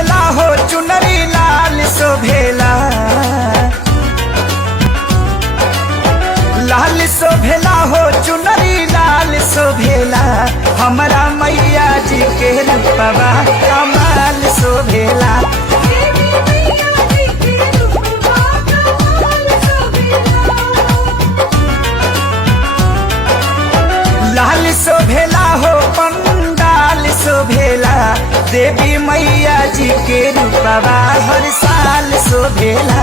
शोभेला हो चुनरी लाल शोभेला, लाल शोभेला हो चुनरी लाल शोभेला, हमारा मैया जी के रूपवा कमाल शोभेला। लाल शोभेला हो पंडाल शोभेला, देवी मैया जी के रूपवा हर साल शोभेला।